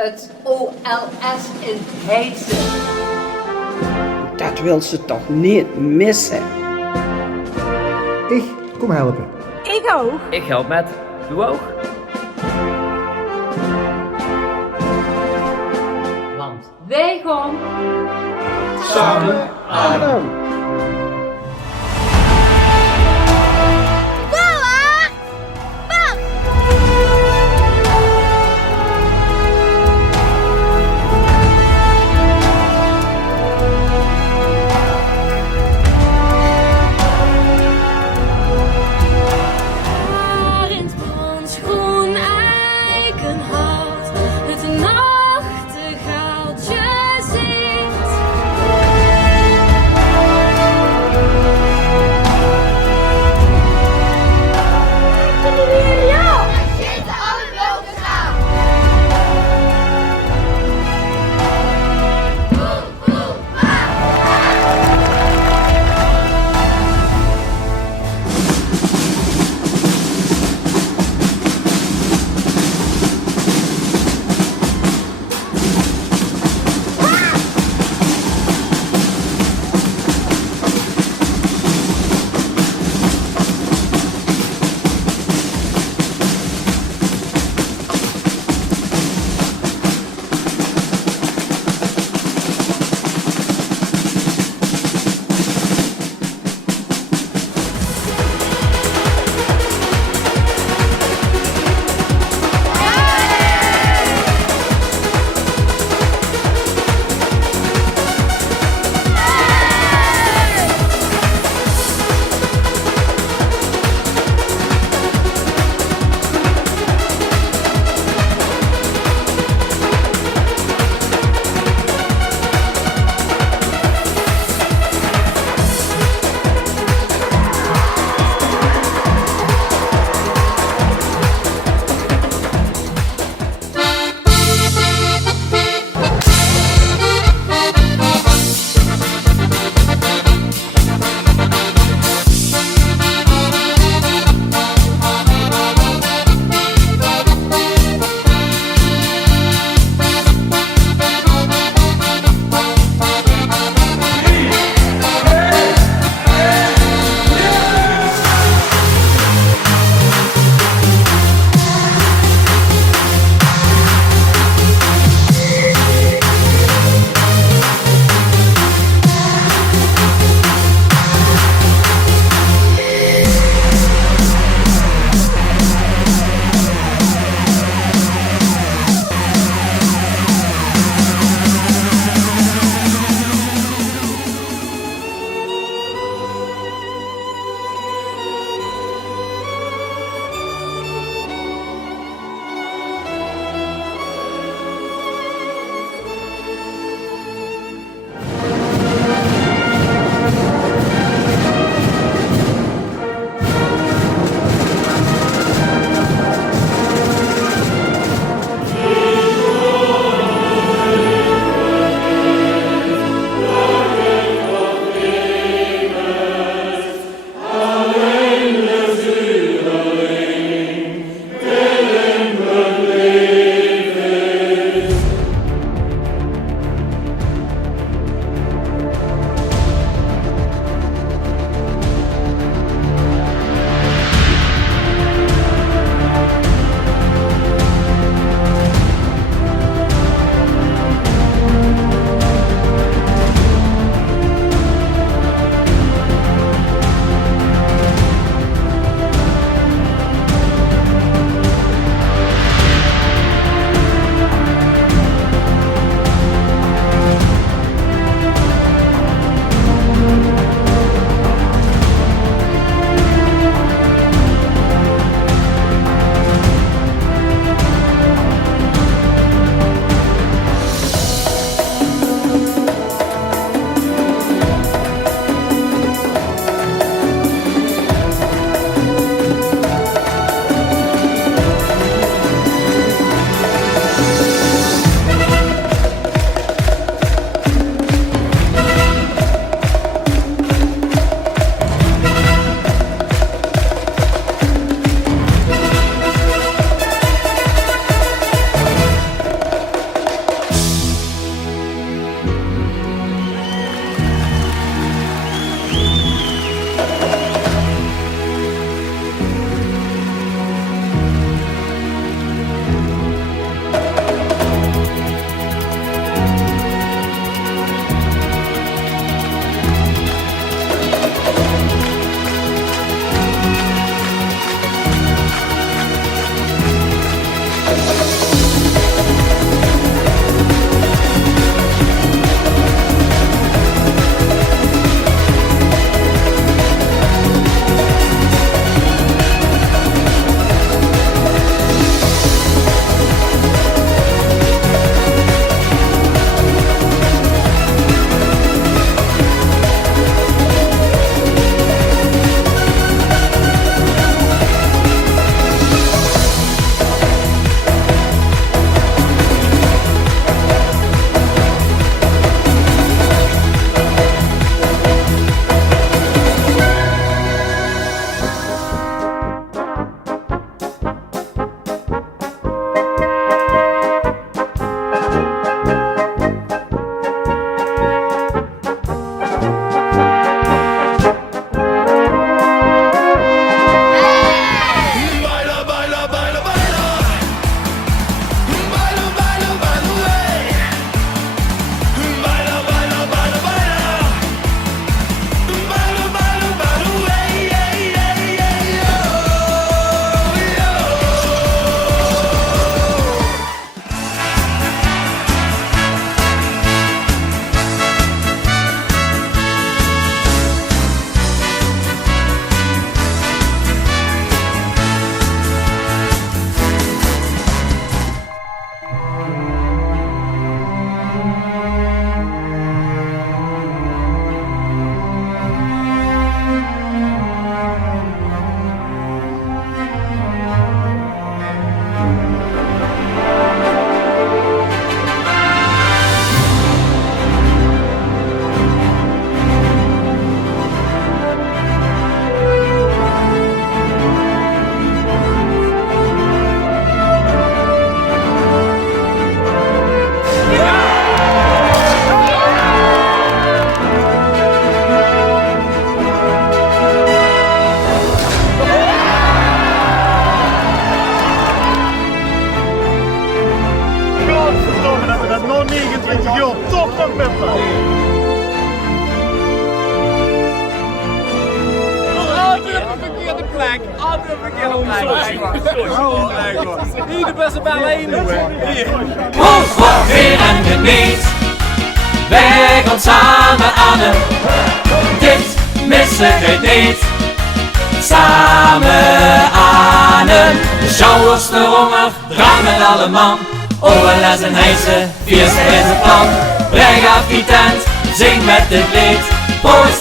Het OLS in Heitse. Dat wil ze toch niet missen? Ik kom helpen. Ik ook. Ik help met. Doe ook. Want wij gaan Samen adem. 29 euro, top van Peppa. Altijd op een verkeerde plek. Altijd op een verkeerde plek. Hier de beste bij alleen doen. Hoog, weer en geniet. Wij gaan samen aan hem. Dit missen we niet. Samen aan hem. De show is de honger, draai met alle man. OLS Heitse, vierste is het plan. Breng af die tent, zing met dit lied. Proost